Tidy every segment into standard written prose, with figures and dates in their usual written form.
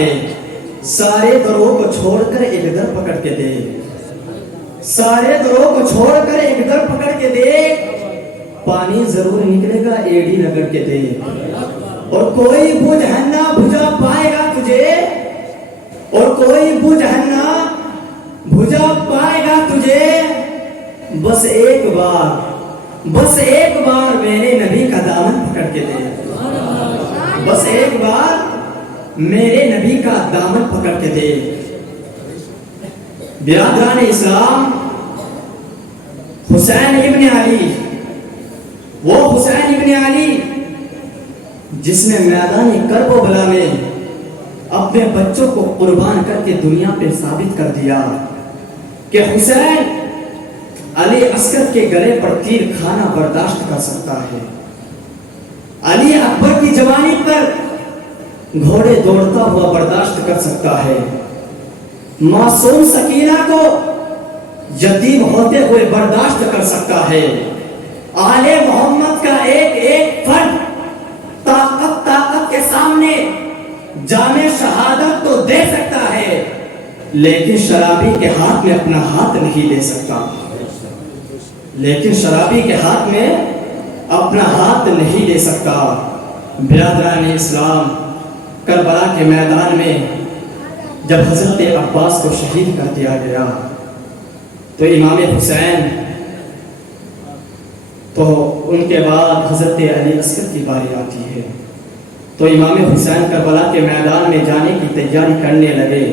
ہے، سارے دروں کو چھوڑ کر ایک در پکڑ کے دے، سارے دروں کو چھوڑ کر ایک در پکڑ کے دے، پانی ضرور نکلے گا ایڑی رگڑ کے دے، اور کوئی بجھ نہ بجھا پائے گا تجھے، اور کوئی بجھ نہ بجھا پائے گا تجھے، بس ایک بار میرے نبی کا دامن پکڑ کے دے، بس ایک بار میرے نبی کا دامن پکڑ کے دے۔ برادران اسلام، حسین ابن علی، وہ حسین ابن علی جس نے میدان کرب و بلا میں اپنے بچوں کو قربان کر کے دنیا پہ ثابت کر دیا کہ حسین علی عسکر کے گلے پر تیر کھانا برداشت کر سکتا ہے، علی اکبر کی جوانی پر گھوڑے دوڑتا ہوا برداشت کر سکتا ہے، معصوم سکینہ کو یتیم ہوتے ہوئے برداشت کر سکتا ہے، آل محمد کا ایک ایک فرد طاقت کے سامنے جامِ شہادت تو دے سکتا ہے، لیکن شرابی کے ہاتھ میں اپنا ہاتھ نہیں دے سکتا، لیکن شرابی کے ہاتھ میں اپنا ہاتھ نہیں دے سکتا۔ برادران اسلام، کربلا کے میدان میں جب حضرت عباس کو شہید کر دیا گیا تو امام حسین، تو ان کے بعد حضرت علی عسکر کی باری آتی ہے، تو امام حسین کربلا کے میدان میں جانے کی تیاری کرنے لگے،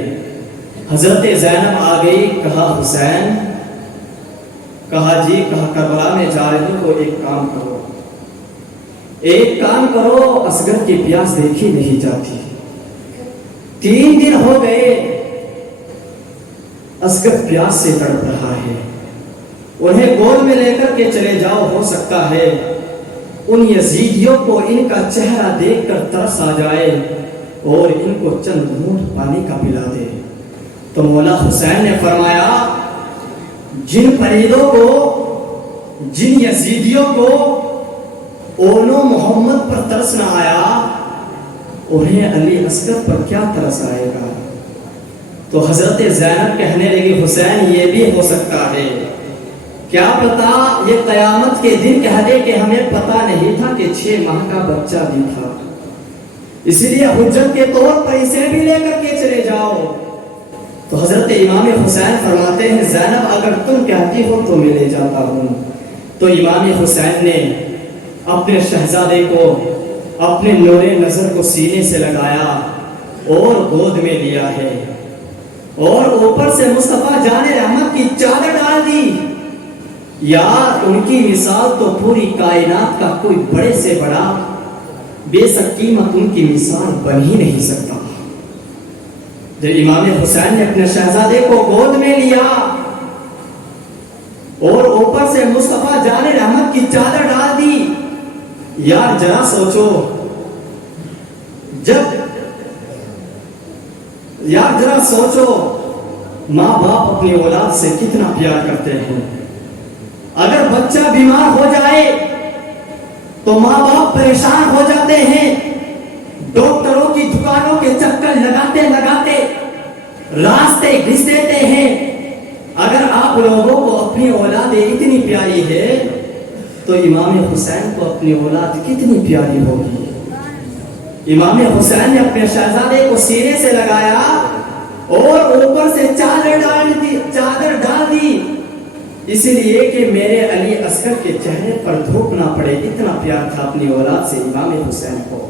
حضرت زینب آ گئی، کہا حسین، کہا جی، کہا کربلا میں جا رہے ہو، ایک کام کرو، ایک کام کرو، اصغر کی پیاس دیکھی نہیں جاتی، 3 دن ہو گئے اصغر پیاس سے تڑپ رہا ہے، انہیں گود میں لے کر کے چلے جاؤ، ہو سکتا ہے ان یزیدیوں کو ان کا چہرہ دیکھ کر ترس آ جائے اور ان کو چند گھونٹ پانی کا پلا دے۔ تو مولا حسین نے فرمایا، جن فریدوں کو، جن یزیدیوں کو اونو محمد پر ترس نہ آیا، انہیں علی عسکر پر کیا ترس آئے گا؟ تو حضرت زینب کہنے لگی، حسین یہ بھی ہو سکتا ہے، کیا پتا یہ قیامت کے دن کہہ دے کہ ہمیں پتا نہیں تھا کہ 6 ماہ کا بچہ بھی تھا، اس لیے حجت کے طور پر اسے بھی لے کر کے چلے جاؤ۔ تو حضرت امام حسین فرماتے ہیں، زینب اگر تم کہتی ہو تو میں لے جاتا ہوں۔ تو امام حسین نے اپنے شہزادے کو، اپنے نور نظر کو سینے سے لگایا اور گود میں لیا ہے، اور اوپر سے مصطفیٰ جان رحمت کی چادر ڈال دی۔ یار، ان کی مثال تو پوری کائنات کا کوئی بڑے سے بڑا بے شک قیمت ان کی مثال بن ہی نہیں سکتا۔ جب امام حسین نے اپنے شہزادے کو گود میں لیا اور اوپر سے مصطفیٰ جان رحمت کی چادر ڈال دی، یار ذرا سوچو، ذرا سوچو، ماں باپ اپنی اولاد سے کتنا پیار کرتے ہیں، اگر بچہ بیمار ہو جائے تو ماں باپ پریشان ہو جاتے ہیں، ڈاکٹروں کی دکانوں کے چکر لگاتے لگاتے راستے گھس دیتے ہیں۔ اگر آپ لوگوں کو اپنی اولاد اتنی پیاری ہے تو امام حسین کو اپنی اولاد کتنی پیاری ہوگی۔ امام حسین نے اپنے شہزادے کو سینے سے لگایا اور اوپر سے چادر ڈال دی، اس لیے کہ میرے علی عسکر کے چہرے پر دھوپ نہ پڑے، اتنا پیار تھا اپنی اولاد سے امام حسین کو۔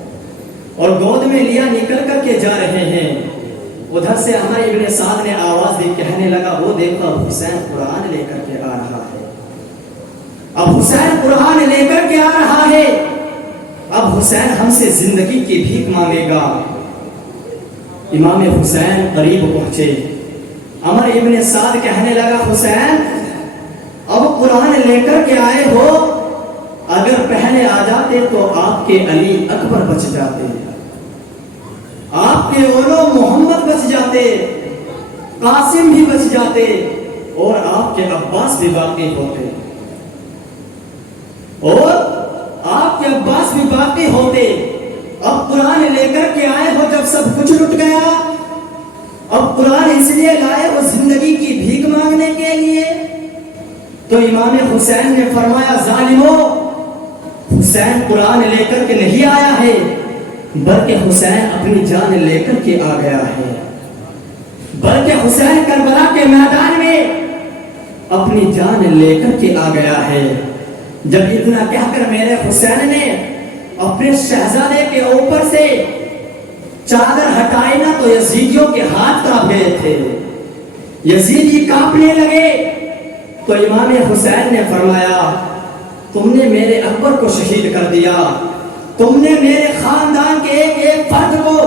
اور گود میں لیا، نکل کر کے جا رہے ہیں، ادھر سے عمر ابن سعد نے آواز دی، کہنے لگا، وہ دیکھو اب حسین قرآن لے کر کے آ رہا ہے، اب حسین قرآن لے کر کے آ رہا ہے، اب حسین ہم سے زندگی کی بھیک مانگے گا۔ امام حسین قریب پہنچے، عمر ابن سعد کہنے لگا، حسین اب قرآن لے کر کے آئے ہو، اگر پہلے آ جاتے تو آپ کے علی اکبر بچ جاتے، آپ کے اولو محمد بچ جاتے، قاسم بھی بچ جاتے، اور آپ کے عباس بھی باقی ہوتے، اور آپ کے عباس بھی باقی ہوتے۔ اب قرآن لے کر کے آئے ہو، جب سب کچھ لٹ گیا اب قرآن اس لیے لائے وہ زندگی کی بھیک مانگنے کے لیے؟ تو امام حسین نے فرمایا ظالمو، حسین قرآن لے کر کے نہیں آیا ہے، بلکہ حسین اپنی جان لے کر کے آ گیا ہے، بلکہ حسین کربلا کے میدان میں اپنی جان لے کر کے آ گیا ہے۔ جب اتنا کہہ کر میرے حسین نے اپنے شہزادے کے اوپر سے چادر ہٹائی نا تو یزیدیوں کے ہاتھ کانپ گئے تھے، یزیدی کانپنے لگے۔ تو امام حسین نے فرمایا تم نے میرے اکبر کو شہید کر دیا، تم نے میرے خاندان کے ایک ایک فرد کو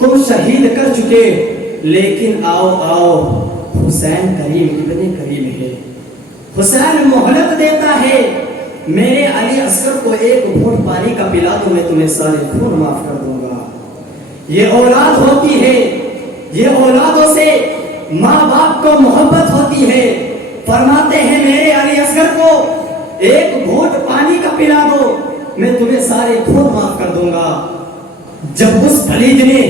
تم شہید کر چکے، لیکن آؤ آؤ، حسین کریم ابن کریم ہے، حسین مہلت دیتا ہے، میرے علی اصغر کو ایک گھونٹ پانی کا پلا تو میں تمہیں سارے خون معاف کر دوں گا۔ یہ اولاد ہوتی ہے، یہ اولادوں سے ماں باپ کو محبت ہوتی ہے، فرماتے ہیں میرے علی اصغر کو ایک گھونٹ پانی کا پلا دو میں تمہیں سارے خون معاف کر دوں گا۔ جب اس پلید نے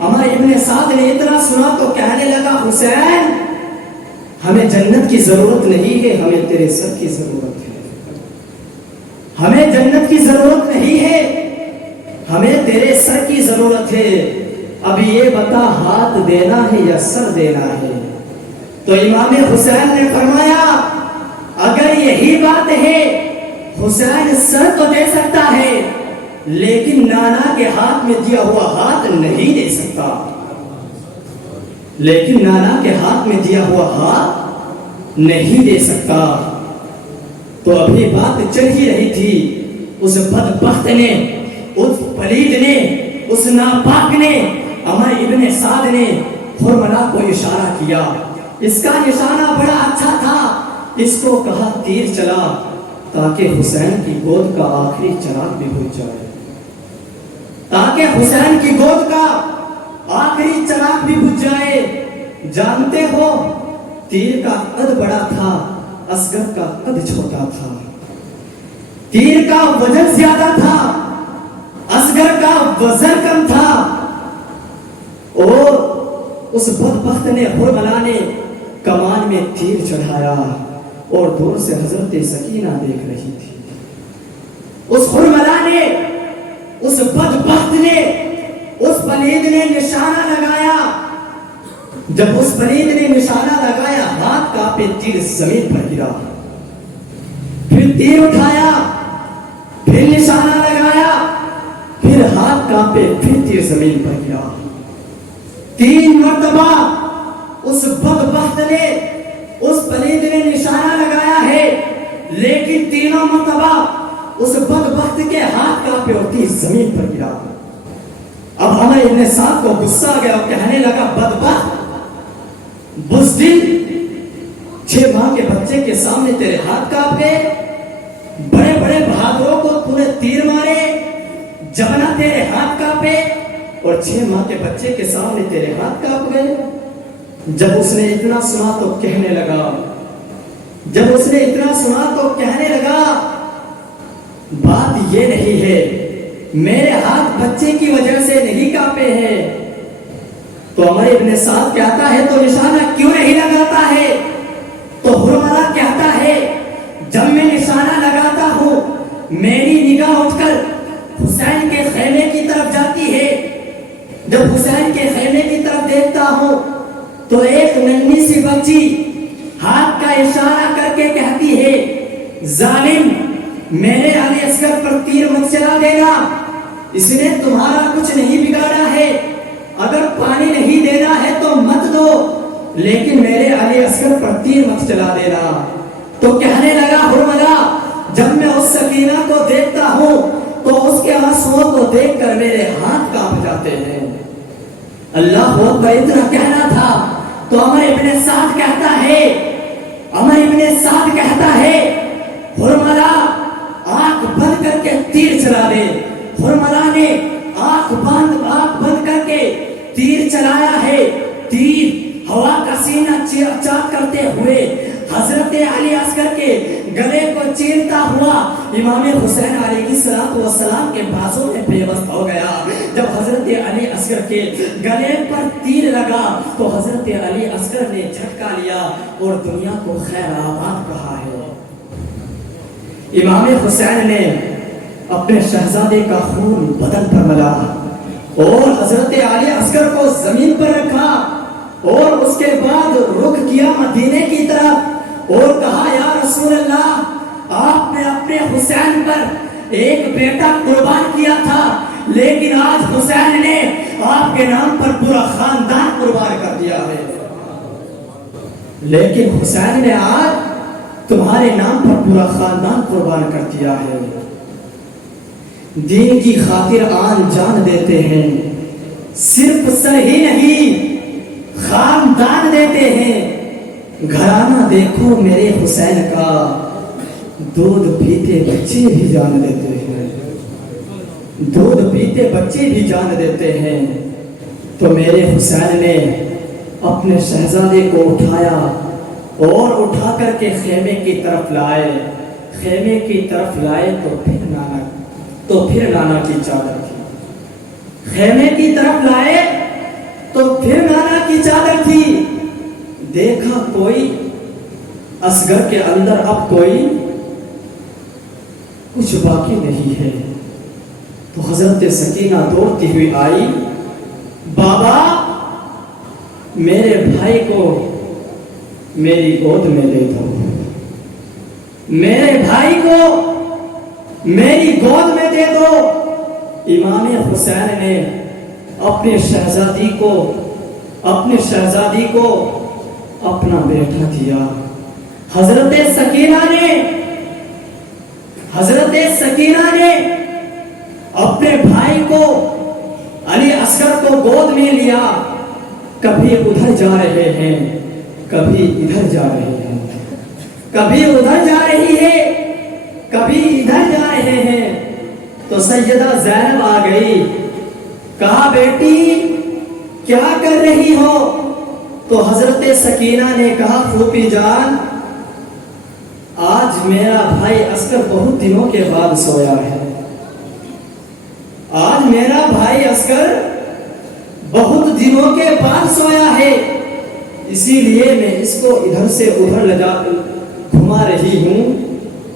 عمر ابن سعد نے اتنا سنا تو کہنے لگا حسین ہمیں جنت کی ضرورت نہیں ہے، ہمیں تیرے سر کی ضرورت ہے، ہمیں جنت کی ضرورت نہیں ہے، ہمیں تیرے سر کی ضرورت ہے، اب یہ بتا ہاتھ دینا ہے یا سر دینا ہے؟ تو امام حسین نے فرمایا اگر یہی بات ہے حسین سر تو دے سکتا ہے لیکن نانا کے ہاتھ میں دیا ہوا ہاتھ نہیں دے سکتا، لیکن نانا کے ہاتھ میں دیا ہوا ہاتھ نہیں دے سکتا۔ تو ابھی بات چل ہی رہی تھی، اس بدبخت نے، اس پلید نے، اس ناپاک نے، عمر ابن سعد نے حرملہ کو اشارہ کیا، اس کا نشانہ بڑا اچھا تھا، اس کو کہا تیر چلا تاکہ حسین کی گود کا آخری چراغ بھی بجھ جائے، تاکہ حسین کی گود کا آخری چراغ بھی بجھ جائے۔ جانتے ہو تیر کا قد بڑا تھا، اصغر کا قد چھوٹا تھا، تیر کا وزن زیادہ تھا، اصغر کا وزن کم تھا، اور اس بدبخت نے حرملہ نے کمان میں تیر چڑھایا اور دور سے حضرت سکینہ دیکھ رہی تھی۔ اس حرملہ نے، اس بدبخت نے، اس پلید نے نشانہ لگایا، جب اس پلید نے نشانہ لگایا ہاتھ کانپے، تیر زمین پر گرا، پھر تیر اٹھایا، پھر نشانہ لگایا، پھر ہاتھ کانپے، پھر تیر زمین پر گرا، 3 مرتبہ اس بدبخت نے، اس پلید نے نشانہ لگایا ہے، لیکن تینوں مرتبہ اس بدبخت کے ہاتھ کانپے اور تیر زمین پر گرا۔ اب عمر ابن سعد کو غصہ آ گیا اور کہنے لگا بدبخت، بزدل، 6 ماہ کے بچے کے سامنے تیرے ہاتھ کانپ گئے، بڑے بڑے بہادروں کو تو نے تیر مارے، جبنا تیرے ہاتھ کانپے، اور 6 ماہ کے بچے کے سامنے تیرے ہاتھ کانپ گئے۔ جب اس نے اتنا سنا تو کہنے لگا، جب اس نے اتنا سنا تو کہنے لگا بات یہ نہیں ہے، میرے ہاتھ بچے کی وجہ سے نہیں کانپے ہیں۔ تو عمر ابن سعد کہتا ہے تو نشانہ کیوں نہیں لگاتا ہے؟ تو حرملہ کہتا ہے جب میں نشانہ لگاتا ہوں میری نگاہ اٹھ کر حسین کے خیمے کی طرف جاتی ہے، جب حسین کے خیمے کی طرف دیکھتا ہوں تو ایک ننھی سی بچی ہاتھ کا اشارہ کر کے کہتی ہے ظالم میرے علی اصغر پر تیر مت چلا دینا، اس نے تمہارا کچھ نہیں بگاڑا ہے، اگر پانی نہیں دینا ہے تو مت دو، لیکن میرے علی اصغر پر تیر مت چلا دینا۔ تو کہنے لگا حرملہ جب میں اس سکینہ کو دیکھتا ہوں تو اس کے آنسوؤں کو دیکھ کر میرے ہاتھ کانپ جاتے ہیں۔ اللہ اکبر، اتنا کہنا تھا تو عمر ابن سعد کہتا ہے، عمر ابن سعد کہتا ہے حرملہ آنکھ بند کر کے تیر چلا دے۔ حرملہ نے آنکھ بند کر کے تیر چلایا ہے، تیر ہوا کا سینہ چاک کرتے ہوئے حضرت علی اصغر کے گلے کو چیرتا ہوا امام حسین علیہ السلام کے بازوں میں پیوست ہو گیا. جب حضرت علی اصغر کے گلے پر تیر لگا تو حضرت علی اصغر نے جھٹکا لیا اور دنیا کو خیر آباد کہا ہے. امام حسین نے اپنے شہزادے کا خون بدن پر ملا اور حضرت علی اصغر کو زمین پر رکھا اور اس کے بعد رخ کیا مدینے کی طرف اور کہا یا رسول اللہ آپ نے اپنے حسین پر ایک بیٹا قربان کیا تھا لیکن آج حسین نے آپ کے نام پر پورا خاندان قربان کر دیا ہے. لیکن حسین نے آج تمہارے نام پر پورا خاندان قربان کر دیا ہے. دین کی خاطر آن جان دیتے ہیں, صرف سر ہی نہیں خاندان دیتے ہیں. گھرانہ دیکھو میرے حسین کا, دودھ پیتے بچے بھی جان دیتے ہیں, دودھ پیتے بچے بھی جان دیتے ہیں. تو میرے حسین نے اپنے شہزادے کو اٹھایا اور اٹھا کر کے خیمے کی طرف لائے. خیمے کی طرف لائے تو پھر نانا کی چادر تھی. خیمے کی طرف لائے تو پھر نانا کی چادر تھی. دیکھا کوئی اصغر کے اندر اب کوئی کچھ باقی نہیں ہے. تو حضرت سکینہ دوڑتی ہوئی آئی, بابا میرے بھائی کو میری گود میں لے دو, میرے بھائی کو میری گود میں دے دو. امام حسین نے اپنے شہزادی کو اپنا بیٹا دیا. حضرت سکینہ نے اپنے بھائی کو علی اصغر کو گود میں لیا. کبھی ادھر جا رہے ہیں, کبھی ادھر جا رہے ہیں, کبھی ادھر جا رہی ہے, کبھی ادھر جا رہے ہیں. تو سیدہ زینب آ گئی, کہا بیٹی کیا کر رہی ہو؟ تو حضرت سکینہ نے کہا پھوپھی جان آج میرا بھائی اصغر بہت دنوں کے بعد سویا ہے. آج میرا بھائی اصغر بہت دنوں کے بعد سویا ہے, اسی لیے میں اس کو ادھر سے ادھر لے جا گھما رہی ہوں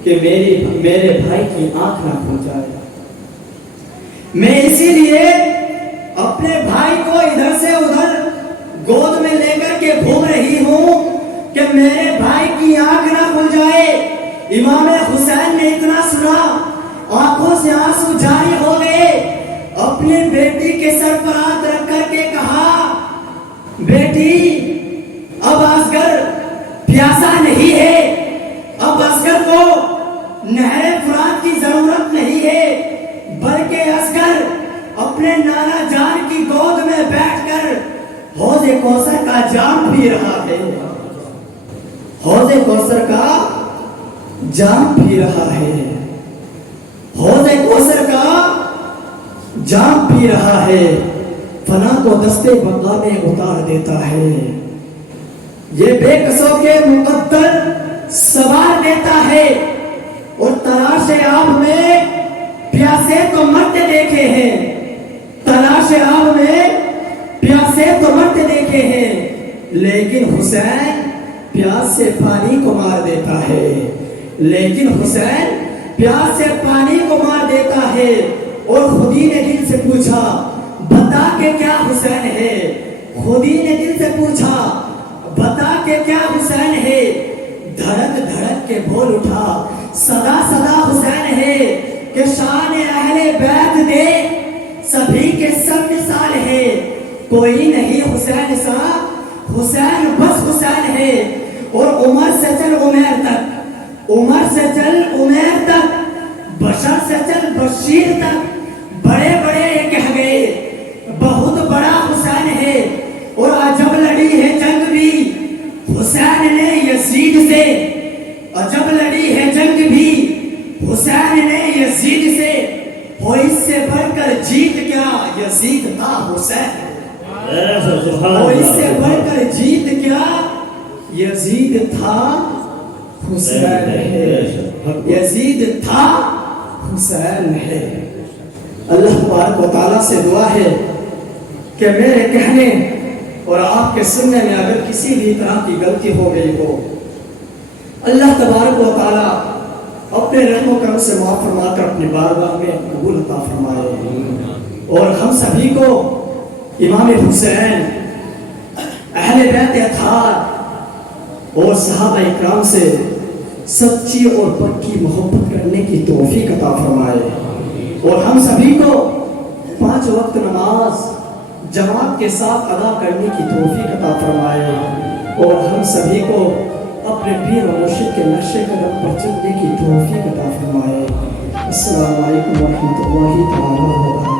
کہ میرے بھائی کی آنکھ نہ کھل جائے. میں اسی لیے اپنے بھائی کو ادھر سے ادھر گود میں لے کر کے گھوم رہی ہوں کہ میرے بھائی کی آنکھ نہ کھل جائے. امام حسین نے اتنا سنا, آنکھوں سے آنسو جاری ہو گئے. اپنی بیٹی کے سر پر ہاتھ رکھ کر کے کہا بیٹی اب اصغر پیاسا نہیں ہے, اب اصغر کو نہر فرات کی ضرورت نہیں ہے, بلکہ اصغر اپنے نانا جان کی گود میں بیٹھ کر حوض کوثر کا جام پی رہا ہے. حوض کوثر کا جام پی رہا ہے, حوض کوثر کا جام پی رہا ہے. فنا کو دستے بقا میں اتار دیتا ہے, یہ بے کسوں کے مقدر سوار دیتا ہے. اور تلاش آب میں پیاسے تو مرتے دیکھے ہیں, تلاش آب میں پیاسے تو مرتے دیکھے ہیں, لیکن حسین پیاس سے پانی کو مار دیتا ہے. لیکن حسین پیاس سے پانی کو مار دیتا ہے. اور خودی نے دل سے پوچھا بتا کہ کیا حسین ہے, خودی نے دل سے پوچھا بتا کہ کیا حسین ہے. دھڑک دھڑک کے بول اٹھا صدا صدا حسین ہے کہ شان اہل بیت دے سبھی کے سب مثال ہے. کوئی نہیں حسین سا, حسین بس حسین ہے. اور عمر سے چل عمر تک, عمر سے چل عمر تک, بشر سے چل بشیر تک, بڑے بڑے کہہ گئے بہت بڑا حسین ہے. اور عجب لڑی ہے جنگ بھی حسین نے یزید سے, عجب لڑی ہے جنگ بھی حسین نے یزید سے. ہو اس سے بڑھ کر جیت کیا یزید تھا حسین, ہو اس سے بڑھ کر جیت کیا یزید تھا حسین ہے، یزید تھا حسین ہے۔ اللہ تبارک و تعالیٰ سے دعا ہے کہ میرے کہنے اور آپ کے سننے میں اگر کسی بھی طرح کی غلطی ہو گئی ہو، اللہ تبارک و تعالیٰ اپنے رحم و کرم سے معاف فرما کر اپنی بارگاہ میں قبول عطا فرمائے، اور ہم سبھی کو امام حسین، اہل بیت اطہار اور صحابہ اکرام سے سچی اور پکی محبت کرنے کی توفیق عطا فرمائے، اور ہم سبھی کو 5 وقت نماز جماعت کے ساتھ ادا کرنے کی توفیق عطا فرمائے، اور ہم سبھی کو اپنے پیر و مرشد کے نقش قدم پر چلنے کی توفیق عطا فرمائے۔ السلام علیکم ورحمۃ اللہ تعالی وبرکاتہ۔